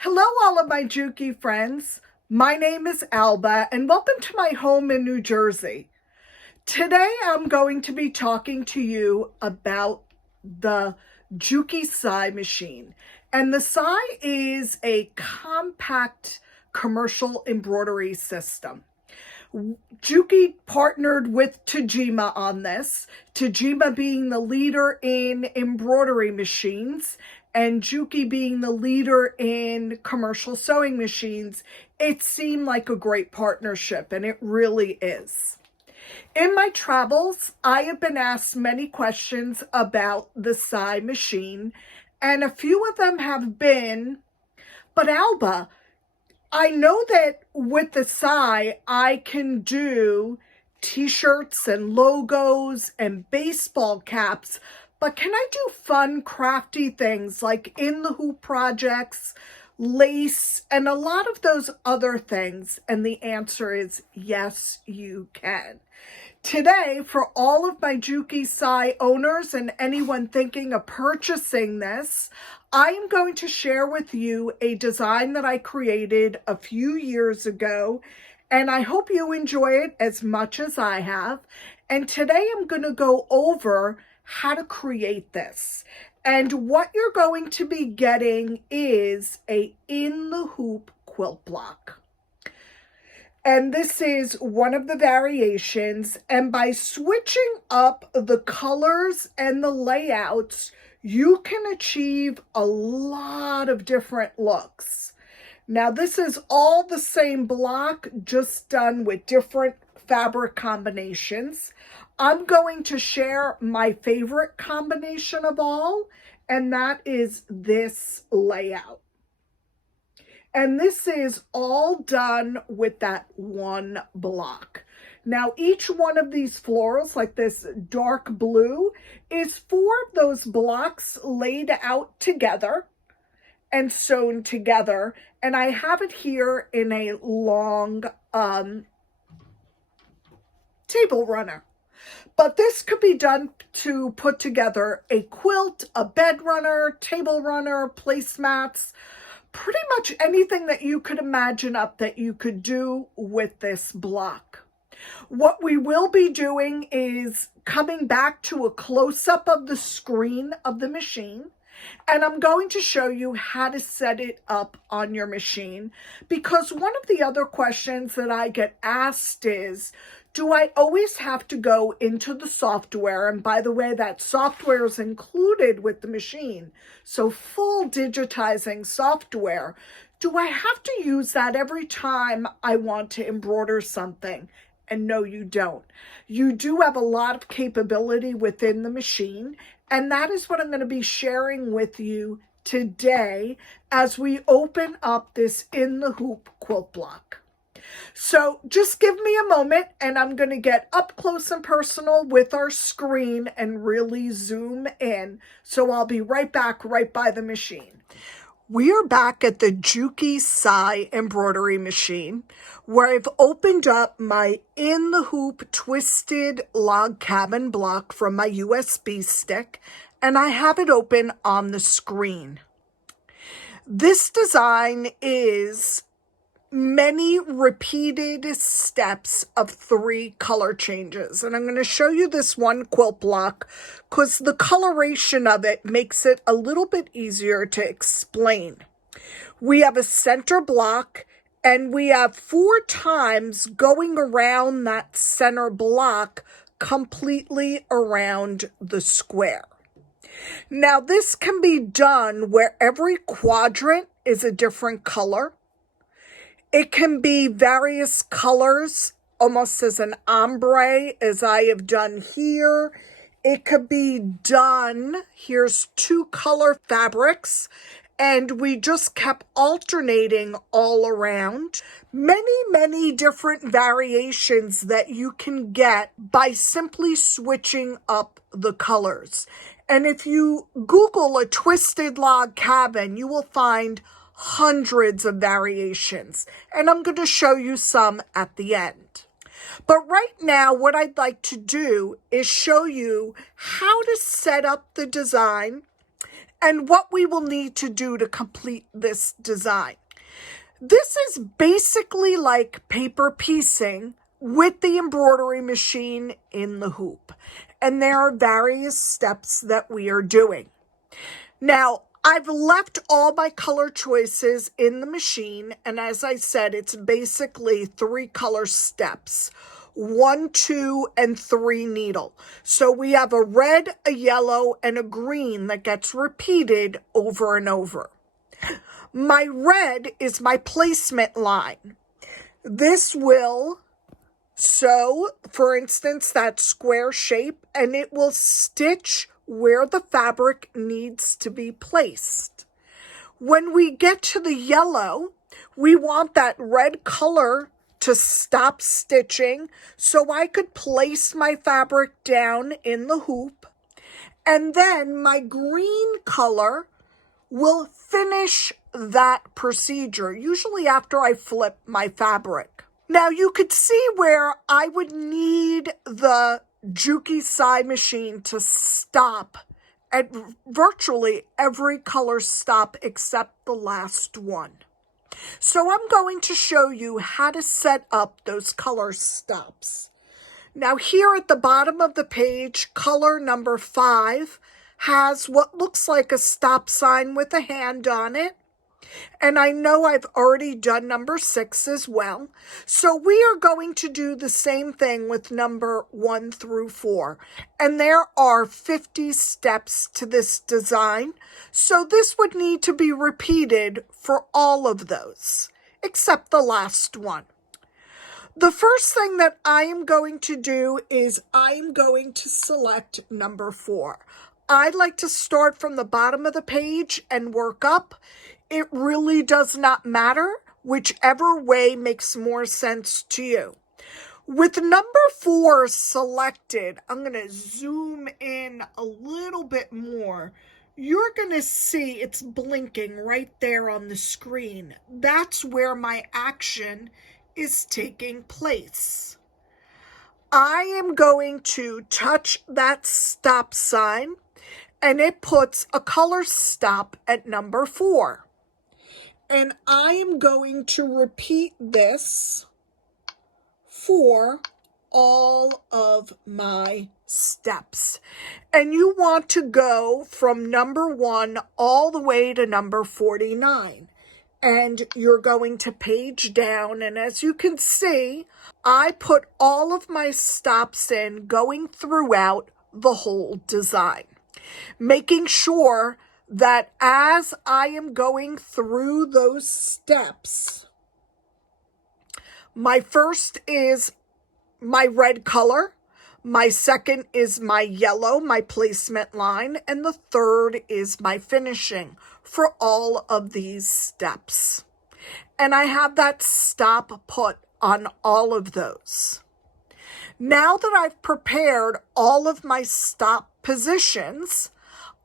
Hello, all of my JUKI friends. My name is Alba, and welcome to my home in New Jersey. Today, I'm going to be talking to you about the JUKI Sai machine. And the Sai is a compact commercial embroidery system. JUKI partnered with Tajima on this, Tajima being the leader in embroidery machines and JUKI being the leader in commercial sewing machines. It seemed like a great partnership, and it really is. In my travels, I have been asked many questions about the Sai machine, and a few of them have been, but Alba, I know that with the Sai, I can do t-shirts and logos and baseball caps, but can I do fun, crafty things like in the hoop projects, lace, and a lot of those other things? And the answer is yes, you can. Today, for all of my JUKI Sai owners and anyone thinking of purchasing this, I am going to share with you a design that I created a few years ago, and I hope you enjoy it as much as I have. And today I'm going to go over how to create this. And what you're going to be getting is a in the hoop quilt block. And this is one of the variations. And by switching up the colors and the layouts, you can achieve a lot of different looks. Now, this is all the same block, just done with different fabric combinations. I'm going to share my favorite combination of all, and that is this layout. And this is all done with that one block. Now, each one of these florals, like this dark blue, is 4 of those blocks laid out together and sewn together. And I have it here in a long table runner. But this could be done to put together a quilt, a bed runner, table runner, placemats, pretty much anything that you could imagine up that you could do with this block. What we will be doing is coming back to a close-up of the screen of the machine, and I'm going to show you how to set it up on your machine, because one of the other questions that I get asked is, do I always have to go into the software? And by the way, that software is included with the machine. So full digitizing software. Do I have to use that every time I want to embroider something? And no, you don't. You do have a lot of capability within the machine. And that is what I'm going to be sharing with you today as we open up this in the hoop quilt block. So just give me a moment and I'm going to get up close and personal with our screen and really zoom in. So I'll be right back right by the machine. We are back at the JUKI Sai embroidery machine, where I've opened up my in the hoop twisted log cabin block from my USB stick, and I have it open on the screen. This design is many repeated steps of 3 color changes. And I'm going to show you this one quilt block because the coloration of it makes it a little bit easier to explain. We have a center block and we have 4 times going around that center block completely around the square. Now this can be done where every quadrant is a different color. It can be various colors, almost as an ombre, as I have done here. It could be done, here's 2 color fabrics, and we just kept alternating all around. Many different variations that you can get by simply switching up the colors. And if you Google a twisted log cabin, you will find hundreds of variations, and I'm going to show you some at the end. But right now, what I'd like to do is show you how to set up the design and what we will need to do to complete this design. This is basically like paper piecing with the embroidery machine in the hoop. And there are various steps that we are doing. Now, I've left all my color choices in the machine, and as I said, it's basically 3 color steps. 1, 2, and 3 needle. So we have a red, a yellow, and a green that gets repeated over and over. My red is my placement line. This will sew, for instance, that square shape, and it will stitch where the fabric needs to be placed. When we get to the yellow, we want that red color to stop stitching so I could place my fabric down in the hoop. And then my green color will finish that procedure, usually after I flip my fabric. Now you could see where I would need the JUKI Sai machine to stop at virtually every color stop except the last one. So I'm going to show you how to set up those color stops. Now here at the bottom of the page, color number 5 has what looks like a stop sign with a hand on it. And I know I've already done number 6 as well. So we are going to do the same thing with number 1 through 4. And there are 50 steps to this design. So this would need to be repeated for all of those, except the last one. The first thing that I am going to do is I am going to select number 4. I like to start from the bottom of the page and work up. It really does not matter, whichever way makes more sense to you. With number 4 selected, I'm going to zoom in a little bit more. You're going to see it's blinking right there on the screen. That's where my action is taking place. I am going to touch that stop sign, and it puts a color stop at number 4. And I am going to repeat this for all of my steps. And you want to go from number 1 all the way to number 49. And you're going to page down. And as you can see, I put all of my stops in going throughout the whole design, making sure that as I am going through those steps, my first is my red color, my second is my yellow, my placement line, and the third is my finishing for all of these steps. And I have that stop put on all of those. Now that I've prepared all of my stop positions,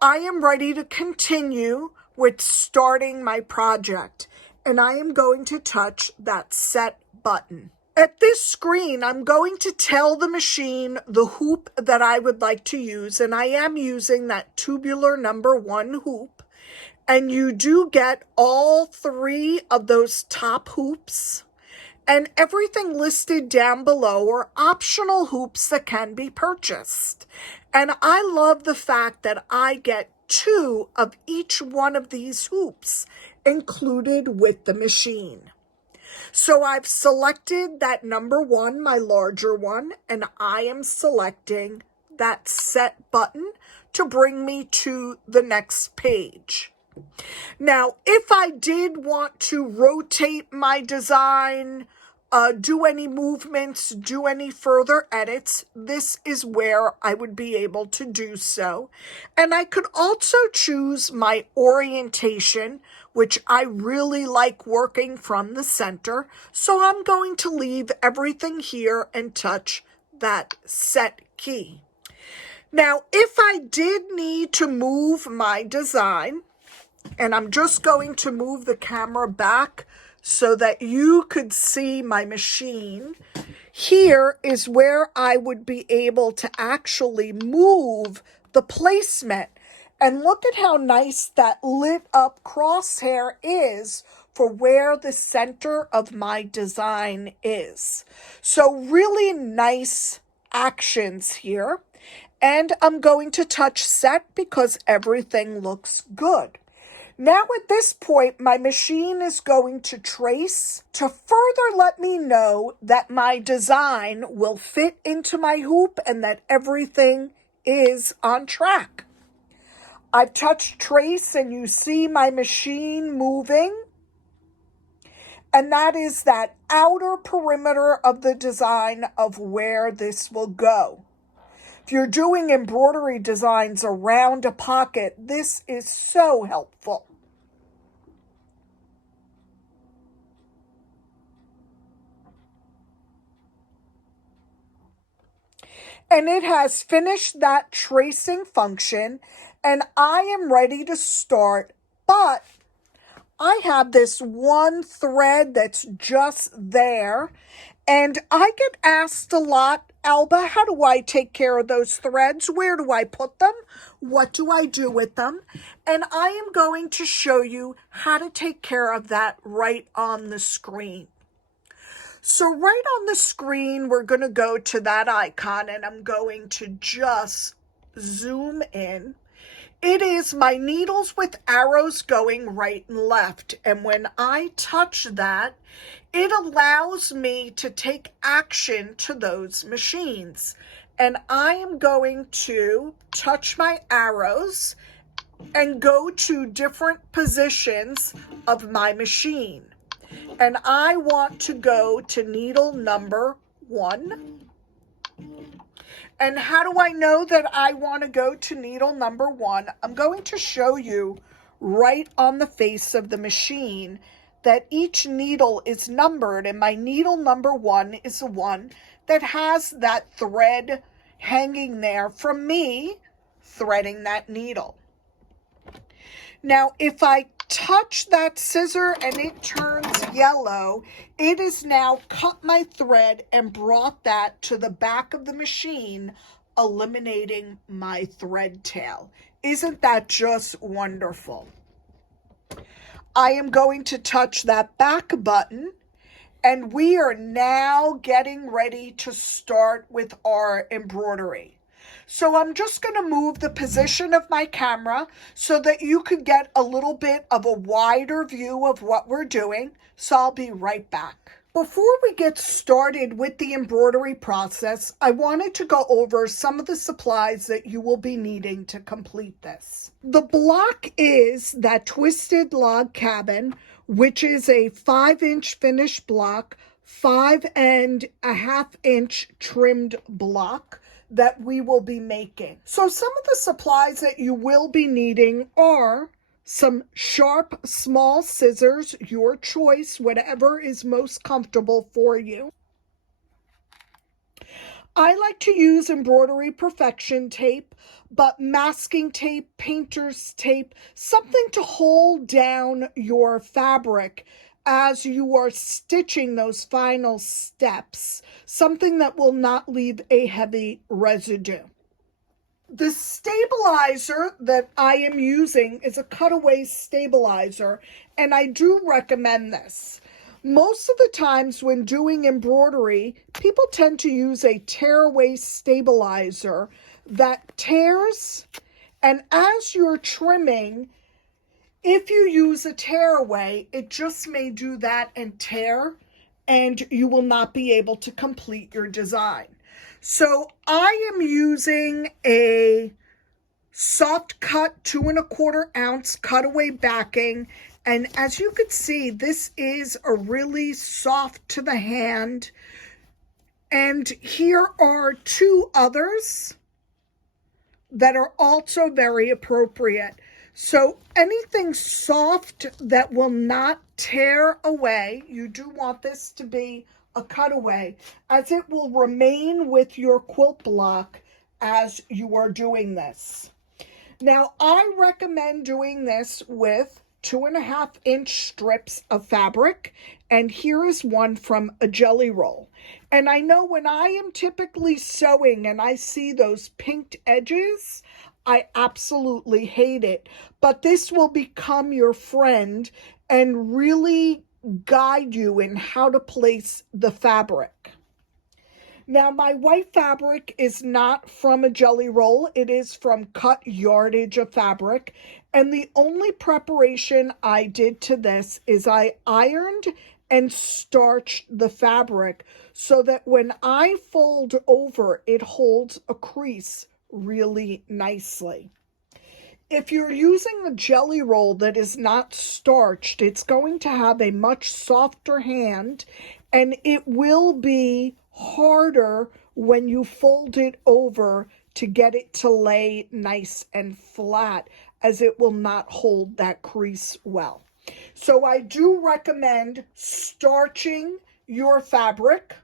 I am ready to continue with starting my project, and I am going to touch that set button. At this screen, I'm going to tell the machine the hoop that I would like to use, and I am using that tubular number 1 hoop, and you do get all 3 of those top hoops, and everything listed down below are optional hoops that can be purchased. And I love the fact that I get 2 of each one of these hoops included with the machine. So I've selected that number 1, my larger one, and I am selecting that set button to bring me to the next page. Now, if I did want to rotate my design, do any movements, do any further edits, this is where I would be able to do so. And I could also choose my orientation, which I really like working from the center. So I'm going to leave everything here and touch that set key. Now, if I did need to move my design, and I'm just going to move the camera back so that you could see my machine, here is where I would be able to actually move the placement. And look at how nice that lit up crosshair is for where the center of my design is. So really nice actions here. And I'm going to touch set because everything looks good. Now at this point, my machine is going to trace to further let me know that my design will fit into my hoop and that everything is on track. I've touched trace and you see my machine moving. And that is that outer perimeter of the design of where this will go. If you're doing embroidery designs around a pocket, this is so helpful. And it has finished that tracing function, and I am ready to start, but I have this one thread that's just there, and I get asked a lot, Alba, how do I take care of those threads? Where do I put them? What do I do with them? And I am going to show you how to take care of that right on the screen. So right on the screen, we're going to go to that icon, and I'm going to just zoom in. It is my needles with arrows going right and left. And when I touch that, it allows me to take action to those machines. And I am going to touch my arrows and go to different positions of my machine. And I want to go to needle number 1. And how do I know that I want to go to needle number 1? I'm going to show you right on the face of the machine that each needle is numbered, and my needle number 1 is the one that has that thread hanging there from me threading that needle. Now, if I touch that scissor and it turns yellow, it has now cut my thread and brought that to the back of the machine, eliminating my thread tail. Isn't that just wonderful? I am going to touch that back button, and we are now getting ready to start with our embroidery. So I'm just going to move the position of my camera so that you could get a little bit of a wider view of what we're doing. So I'll be right back. Before we get started with the embroidery process, I wanted to go over some of the supplies that you will be needing to complete this. The block is that twisted log cabin, which is a 5-inch finished block, 5.5-inch trimmed block that we will be making. So some of the supplies that you will be needing are some sharp, small scissors, your choice, whatever is most comfortable for you. I like to use embroidery perfection tape, but masking tape, painter's tape, something to hold down your fabric as you are stitching those final steps, something that will not leave a heavy residue. The stabilizer that I am using is a cutaway stabilizer, and I do recommend this. Most of the times when doing embroidery, people tend to use a tearaway stabilizer that tears, and as you're trimming, if you use a tearaway, it just may do that and tear, and you will not be able to complete your design. So I am using a soft cut 2 1/4 ounce cutaway backing. And as you can see, this is a really soft to the hand. And here are 2 others that are also very appropriate. So anything soft that will not tear away, you do want this to be a cutaway, as it will remain with your quilt block as you are doing this. Now, I recommend doing this with 2.5-inch strips of fabric, and here is one from a jelly roll. And I know when I am typically sewing and I see those pinked edges, I absolutely hate it. But this will become your friend and really guide you in how to place the fabric. Now, my white fabric is not from a jelly roll. It is from cut yardage of fabric. And the only preparation I did to this is I ironed and starched the fabric so that when I fold over, it holds a crease really nicely. If you're using a jelly roll that is not starched, it's going to have a much softer hand, and it will be harder when you fold it over to get it to lay nice and flat, as it will not hold that crease well. So I do recommend starching your fabric.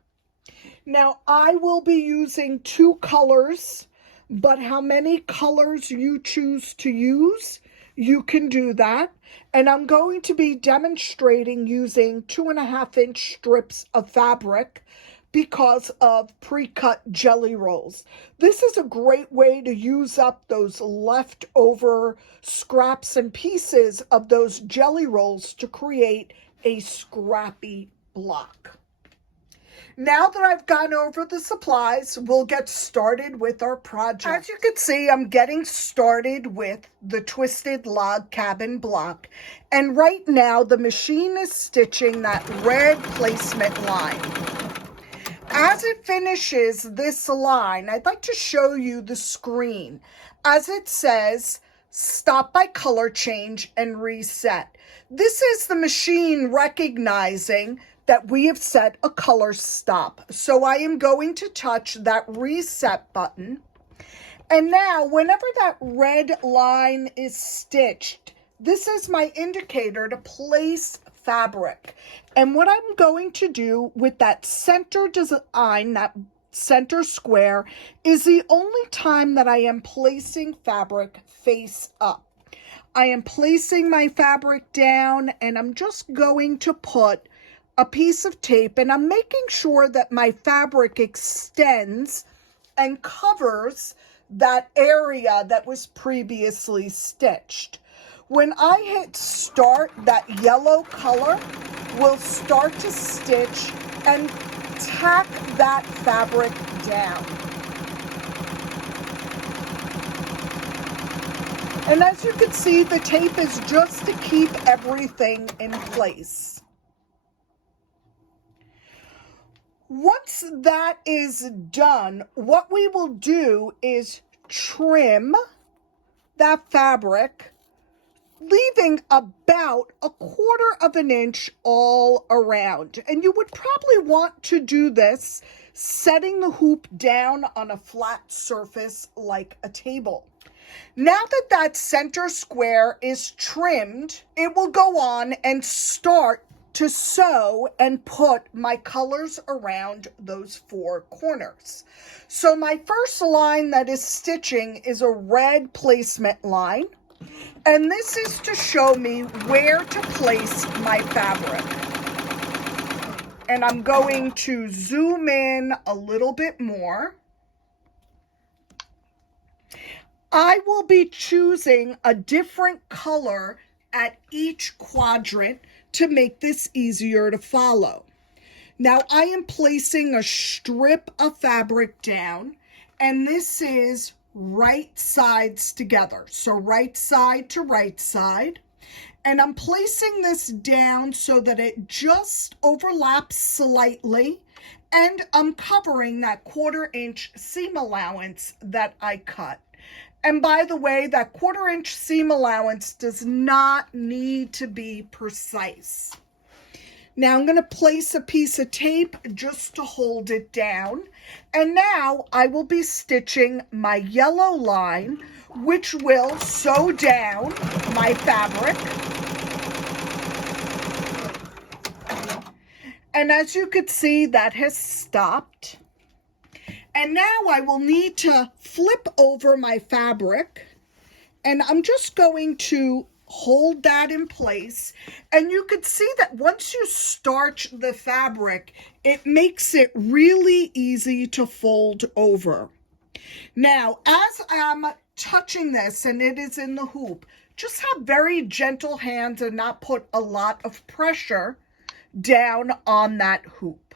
Now I will be using 2 colors, but how many colors you choose to use, you can do that. And I'm going to be demonstrating using 2.5-inch strips of fabric because of pre-cut jelly rolls. This is a great way to use up those leftover scraps and pieces of those jelly rolls to create a scrappy block. Now that I've gone over the supplies, we'll get started with our project. As you can see, I'm getting started with the twisted log cabin block. And right now, the machine is stitching that red placement line. As it finishes this line, I'd like to show you the screen. As it says, stop by color change and reset. This is the machine recognizing that we have set a color stop. So I am going to touch that reset button. And now, whenever that red line is stitched, this is my indicator to place fabric. And what I'm going to do with that center design, that center square, is the only time that I am placing fabric face up. I am placing my fabric down, and I'm just going to put a piece of tape, and I'm making sure that my fabric extends and covers that area that was previously stitched. When I hit start, that yellow color will start to stitch and tack that fabric down. And as you can see, the tape is just to keep everything in place. Once that is done, what we will do is trim that fabric, leaving about 1/4 inch all around. And you would probably want to do this setting the hoop down on a flat surface like a table. Now that that center square is trimmed, it will go on and start to sew and put my colors around those 4 corners. So my first line that is stitching is a red placement line. And this is to show me where to place my fabric. And I'm going to zoom in a little bit more. I will be choosing a different color at each quadrant to make this easier to follow. Now I am placing a strip of fabric down, and this is right sides together. So right side to right side. And I'm placing this down so that it just overlaps slightly, and I'm covering that 1/4 inch seam allowance that I cut. And by the way, that 1/4 inch seam allowance does not need to be precise. Now I'm going to place a piece of tape just to hold it down. And now I will be stitching my yellow line, which will sew down my fabric. And as you can see, that has stopped. And now I will need to flip over my fabric, and I'm just going to hold that in place. And you can see that once you starch the fabric, it makes it really easy to fold over. Now, as I'm touching this and it is in the hoop, just have very gentle hands and not put a lot of pressure down on that hoop.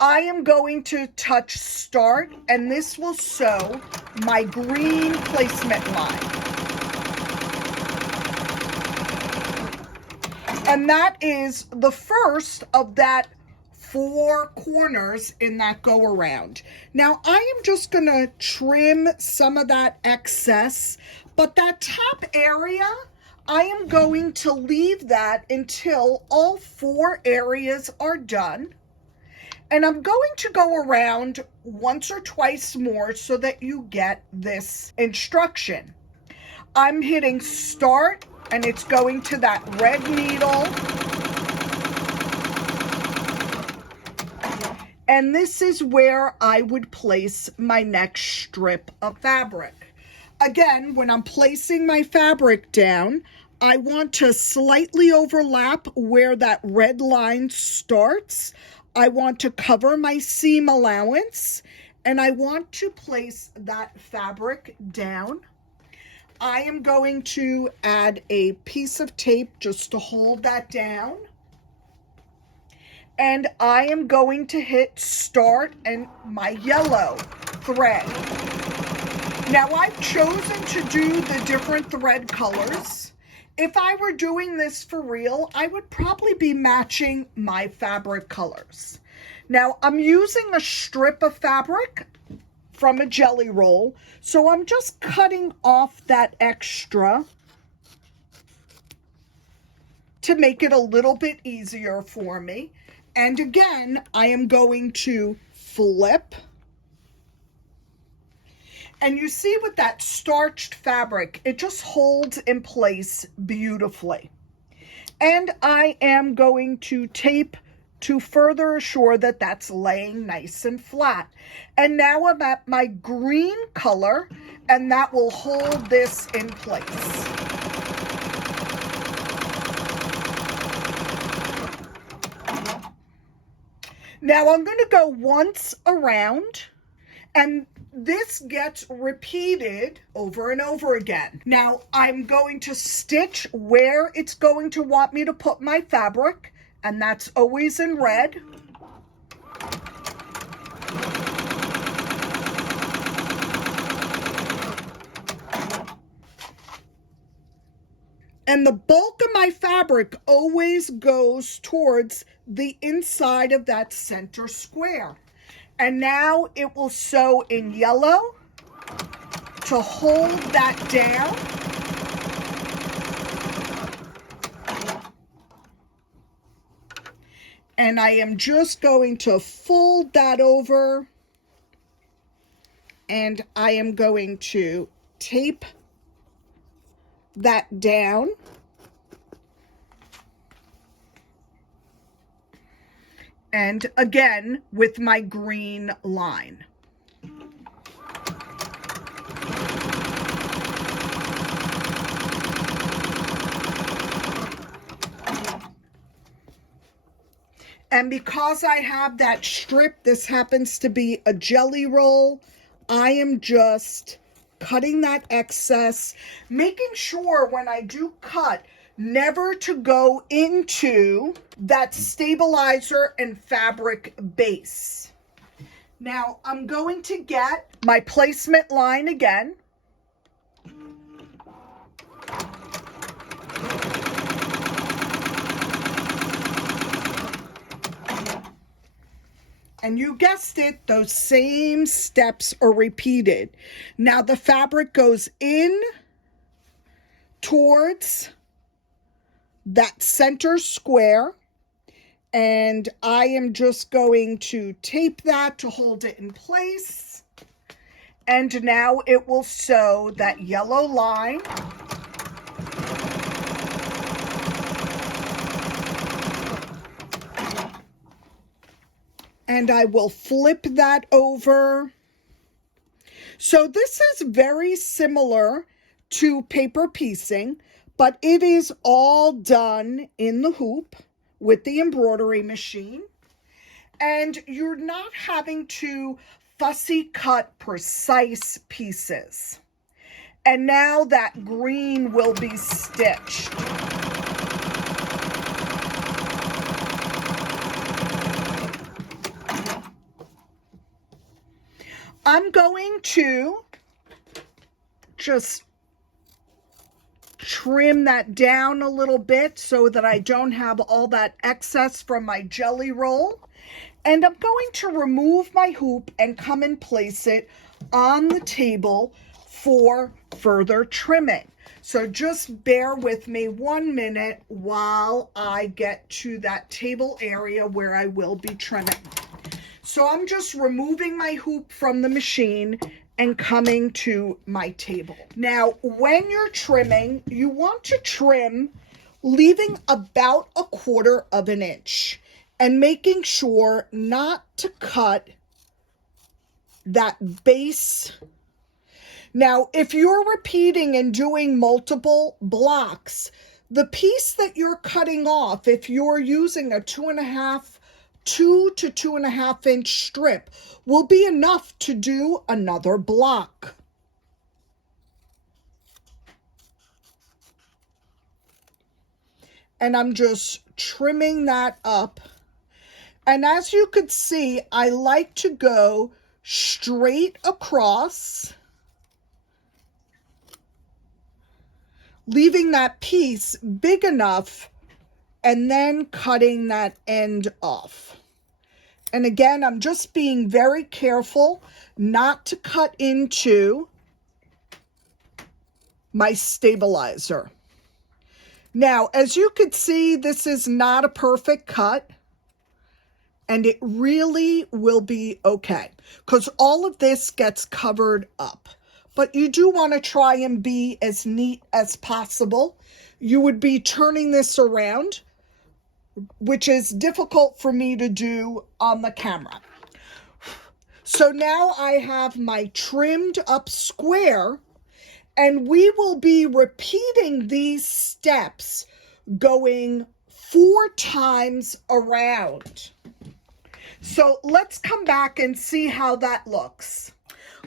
I am going to touch start, and this will sew my green placement line. And that is the first of that 4 corners in that go around. Now I am just going to trim some of that excess, but that top area, I am going to leave that until all 4 areas are done. And I'm going to go around once or twice more so that you get this instruction. I'm hitting start and it's going to that red needle. And this is where I would place my next strip of fabric. Again, when I'm placing my fabric down, I want to slightly overlap where that red line starts. I want to cover my seam allowance, and I want to place that fabric down. I am going to add a piece of tape just to hold that down. And I am going to hit start and my yellow thread. Now I've chosen to do the different thread colors. If I were doing this for real, I would probably be matching my fabric colors. Now I'm using a strip of fabric from a jelly roll, so I'm just cutting off that extra to make it a little bit easier for me. And again, I am going to flip. And you see with that starched fabric, it just holds in place beautifully. And I am going to tape to further assure that that's laying nice and flat. And now I'm at my green color, and that will hold this in place. Now I'm going to go once around, and this gets repeated over and over again. Now I'm going to stitch where it's going to want me to put my fabric, and that's always in red. And the bulk of my fabric always goes towards the inside of that center square. And now it will sew in yellow to hold that down. And I am just going to fold that over, and I am going to tape that down. And again, with my green line. And because I have that strip, this happens to be a jelly roll, I am just cutting that excess, making sure when I do cut, never to go into that stabilizer and fabric base. Now I'm going to get my placement line again. And you guessed it, those same steps are repeated. Now the fabric goes in towards that center square, and I am just going to tape that to hold it in place. And now it will sew that yellow line. And I will flip that over. So this is very similar to paper piecing, but it is all done in the hoop with the embroidery machine. And you're not having to fussy cut precise pieces. And now that green will be stitched. I'm going to just trim that down a little bit so that I don't have all that excess from my jelly roll. And I'm going to remove my hoop and come and place it on the table for further trimming. So just bear with me 1 minute while I get to that table area where I will be trimming. So I'm just removing my hoop from the machine and coming to my table. Now, when you're trimming, you want to trim leaving about 1/4 inch and making sure not to cut that base. Now, if you're repeating and doing multiple blocks, the piece that you're cutting off, if you're using a 2 to 2.5 inch strip, will be enough to do another block. And I'm just trimming that up. And as you could see, I like to go straight across, leaving that piece big enough, and then cutting that end off. And again, I'm just being very careful not to cut into my stabilizer. Now, as you could see, this is not a perfect cut, and it really will be okay because all of this gets covered up. But you do want to try and be as neat as possible. You would be turning this around, which is difficult for me to do on the camera. So now I have my trimmed up square, and we will be repeating these steps going 4 times around. So let's come back and see how that looks.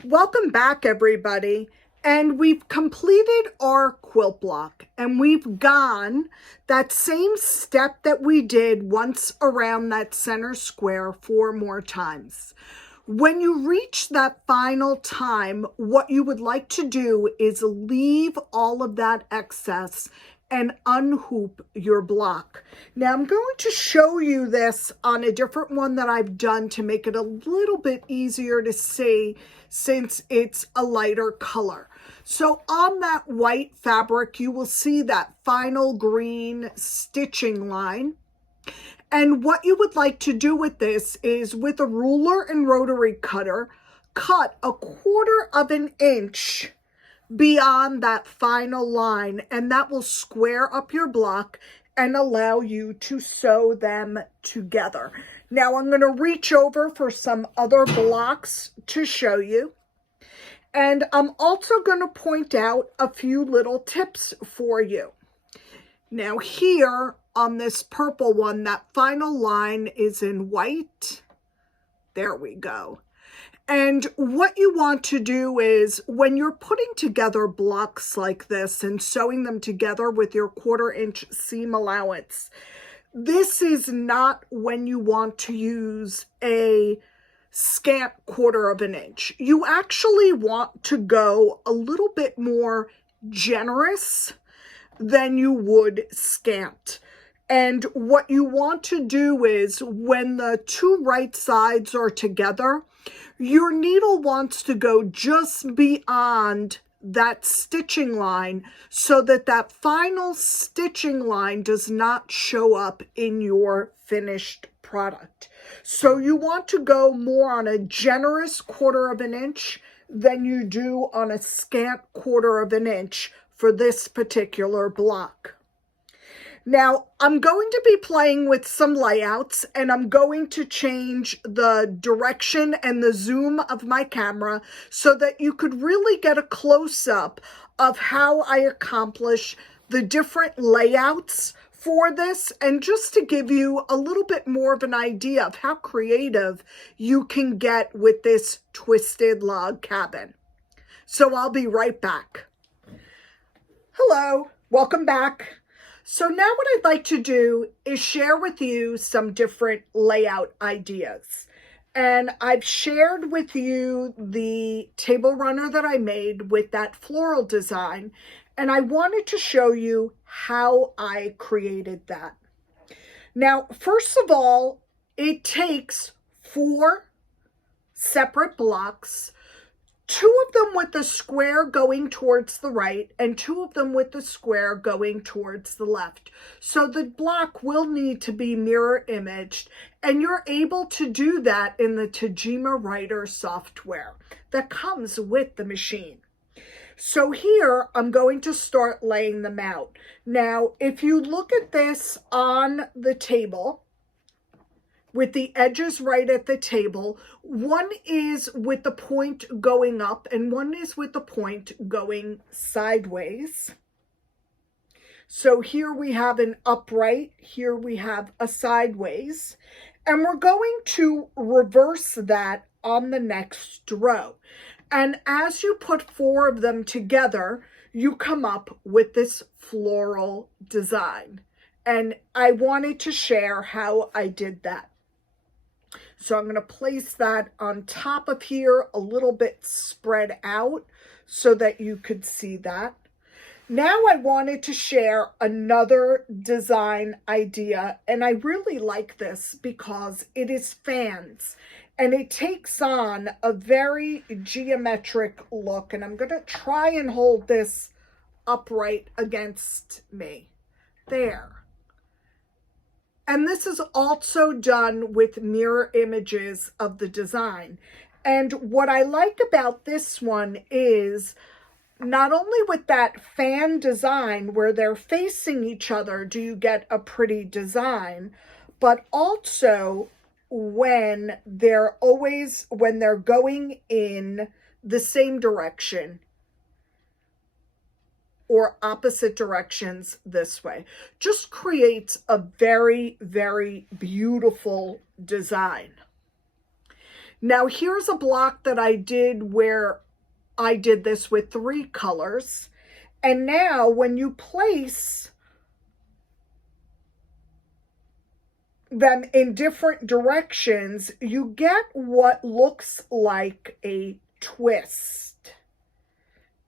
Welcome back, everybody. And we've completed our quilt block, and we've gone that same step that we did once around that center square 4 more times. When you reach that final time, what you would like to do is leave all of that excess and unhoop your block. Now I'm going to show you this on a different one that I've done to make it a little bit easier to see since it's a lighter color. So on that white fabric, you will see that final green stitching line. And what you would like to do with this is with a ruler and rotary cutter, cut 1/4 inch beyond that final line, and that will square up your block and allow you to sew them together. Now I'm going to reach over for some other blocks to show you. And I'm also going to point out a few little tips for you. Now here on this purple one, that final line is in white. There we go. And what you want to do is when you're putting together blocks like this and sewing them together with your 1/4 inch seam allowance, this is not when you want to use a scant 1/4 inch. You actually want to go a little bit more generous than you would scant. And what you want to do is when the 2 right sides are together, your needle wants to go just beyond that stitching line so that that final stitching line does not show up in your finished product. So you want to go more on a generous 1/4 inch than you do on a scant 1/4 inch for this particular block. Now, I'm going to be playing with some layouts, and I'm going to change the direction and the zoom of my camera so that you could really get a close-up of how I accomplish the different layouts for this, and just to give you a little bit more of an idea of how creative you can get with this twisted log cabin. So I'll be right back. Hello, welcome back. So now what I'd like to do is share with you some different layout ideas. And I've shared with you the table runner that I made with that floral design. And I wanted to show you how I created that. Now, first of all, it takes 4 separate blocks, 2 of them with the square going towards the right and 2 of them with the square going towards the left. So the block will need to be mirror imaged, and you're able to do that in the Tajima Writer software that comes with the machine. So here I'm going to start laying them out. Now, if you look at this on the table, with the edges right at the table, one is with the point going up and one is with the point going sideways. So here we have an upright, here we have a sideways, and we're going to reverse that on the next row. And as you put 4 of them together, you come up with this floral design. And I wanted to share how I did that. So I'm going to place that on top of here, a little bit spread out so that you could see that. Now I wanted to share another design idea, and I really like this because it is fans and it takes on a very geometric look. And I'm going to try and hold this upright against me. There. And this is also done with mirror images of the design. And what I like about this one is not only with that fan design where they're facing each other do you get a pretty design, but also when they're going in the same direction or opposite directions this way. Just creates a very, very beautiful design. Now here's a block that I did where I did this with 3 colors. And now when you place them in different directions, you get what looks like a twist.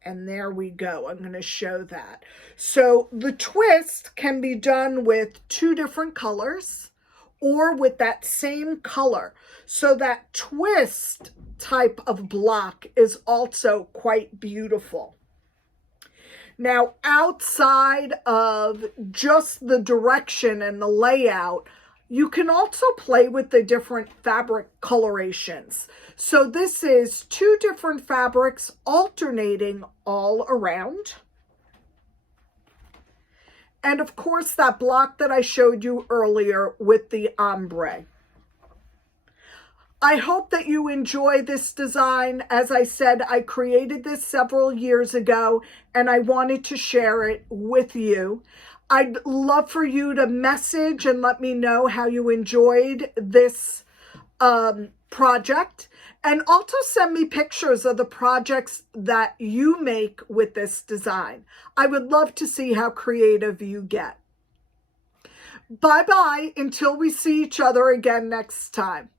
And there we go. I'm going to show that. So the twist can be done with 2 different colors or with that same color. So that twist type of block is also quite beautiful. Now, outside of just the direction and the layout, you can also play with the different fabric colorations. So this is 2 different fabrics alternating all around. And of course, that block that I showed you earlier with the ombre. I hope that you enjoy this design. As I said, I created this several years ago and I wanted to share it with you. I'd love for you to message and let me know how you enjoyed this project. And also send me pictures of the projects that you make with this design. I would love to see how creative you get. Bye-bye until we see each other again next time.